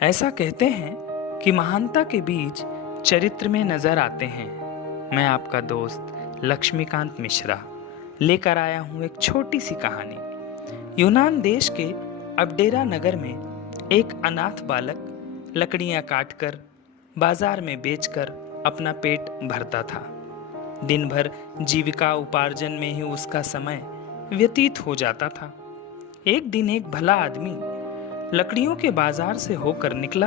ऐसा कहते हैं कि महानता के बीज चरित्र में नजर आते हैं। मैं आपका दोस्त लक्ष्मीकांत मिश्रा लेकर आया हूँ एक छोटी सी कहानी। यूनान देश के अबडेरा नगर में एक अनाथ बालक लकड़ियाँ काटकर बाजार में बेचकर अपना पेट भरता था। दिन भर जीविका उपार्जन में ही उसका समय व्यतीत हो जाता था। एक दिन एक भला आदमी लकड़ियों के बाजार से होकर निकला।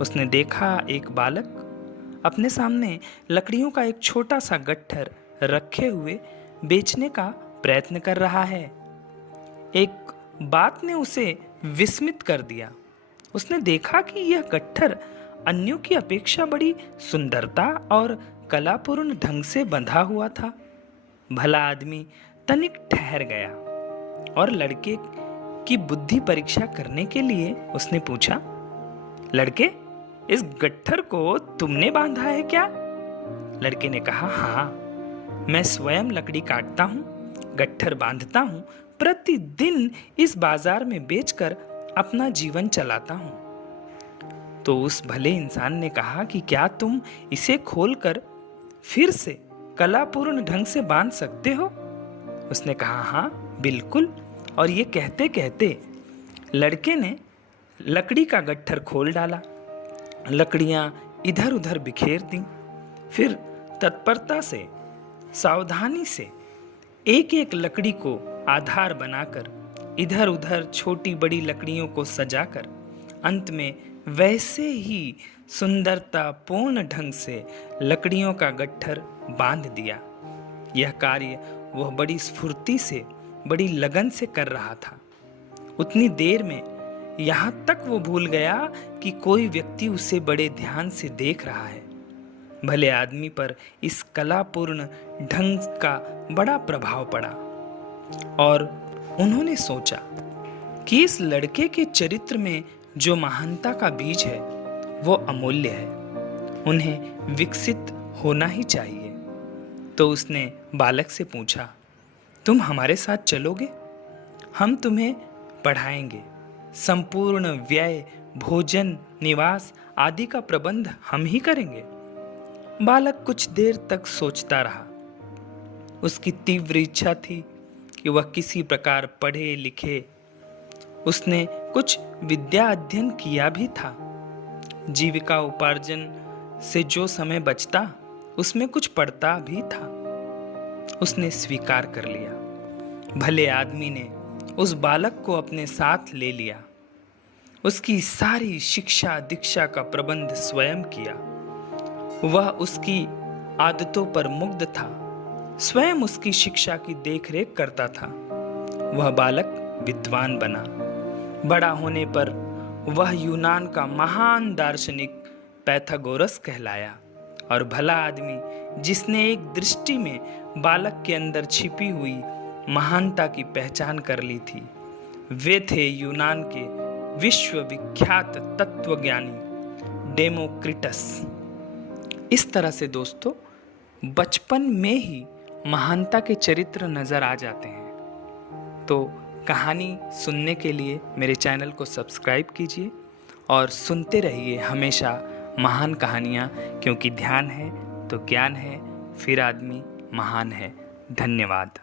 उसने देखा एक बालक अपने सामने लकड़ियों का एक छोटा सा गट्ठर रखे हुए बेचने का प्रयत्न कर रहा है। एक बात ने उसे विस्मित कर दिया। उसने देखा कि यह गट्ठर अन्यों की अपेक्षा बड़ी सुंदरता और कलापूर्ण ढंग से बंधा हुआ था। भला आदमी तनिक ठहर गया और लड़के की बुद्धि परीक्षा करने के लिए उसने पूछा, लड़के, इस गट्ठर को तुमने बांधा है क्या? लड़के ने कहा, हाँ, मैं स्वयं लकड़ी काटता हूँ, गट्ठर बांधता हूँ, प्रतिदिन इस बाजार में बेचकर अपना जीवन चलाता हूँ। तो उस भले इंसान ने कहा कि क्या तुम इसे खोलकर फिर से कलापूर्ण ढंग से बांध सकते हो? उसने कहा, हाँ बिल्कुल। और ये कहते कहते लड़के ने लकड़ी का गट्ठर खोल डाला। लकड़ियां इधर उधर बिखेर दी। फिर तत्परता से, सावधानी से एक एक लकड़ी को आधार बनाकर इधर उधर छोटी बड़ी लकड़ियों को सजाकर अंत में वैसे ही सुंदरता पूर्ण ढंग से लकड़ियों का गट्ठर बांध दिया। यह कार्य वह बड़ी स्फूर्ति से, बड़ी लगन से कर रहा था। उतनी देर में यहाँ तक वो भूल गया कि कोई व्यक्ति उसे बड़े ध्यान से देख रहा है। भले आदमी पर इस कलापूर्ण ढंग का बड़ा प्रभाव पड़ा और उन्होंने सोचा कि इस लड़के के चरित्र में जो महानता का बीज है वो अमूल्य है, उन्हें विकसित होना ही चाहिए। तो उसने बालक से पूछा, तुम हमारे साथ चलोगे? हम तुम्हें पढ़ाएंगे। संपूर्ण व्यय, भोजन, निवास आदि का प्रबंध हम ही करेंगे। बालक कुछ देर तक सोचता रहा। उसकी तीव्र इच्छा थी कि वह किसी प्रकार पढ़े लिखे। उसने कुछ विद्या अध्ययन किया भी था। जीविका उपार्जन से जो समय बचता उसमें कुछ पढ़ता भी था। उसने स्वीकार कर लिया। भले आदमी ने उस बालक को अपने साथ ले लिया। उसकी सारी शिक्षा दीक्षा का प्रबंध स्वयं किया। वह उसकी आदतों पर मुग्ध था, स्वयं उसकी शिक्षा की देखरेख करता था। वह बालक विद्वान बना। बड़ा होने पर वह यूनान का महान दार्शनिक पैथागोरस कहलाया। और भला आदमी जिसने एक दृष्टि में बालक के अंदर छिपी हुई महानता की पहचान कर ली थी, वे थे यूनान के विश्वविख्यात तत्वज्ञानी डेमोक्रिटस। इस तरह से दोस्तों, बचपन में ही महानता के चरित्र नजर आ जाते हैं। तो कहानी सुनने के लिए मेरे चैनल को सब्सक्राइब कीजिए और सुनते रहिए हमेशा महान कहानियाँ, क्योंकि ध्यान है तो ज्ञान है, फिर आदमी महान है। धन्यवाद।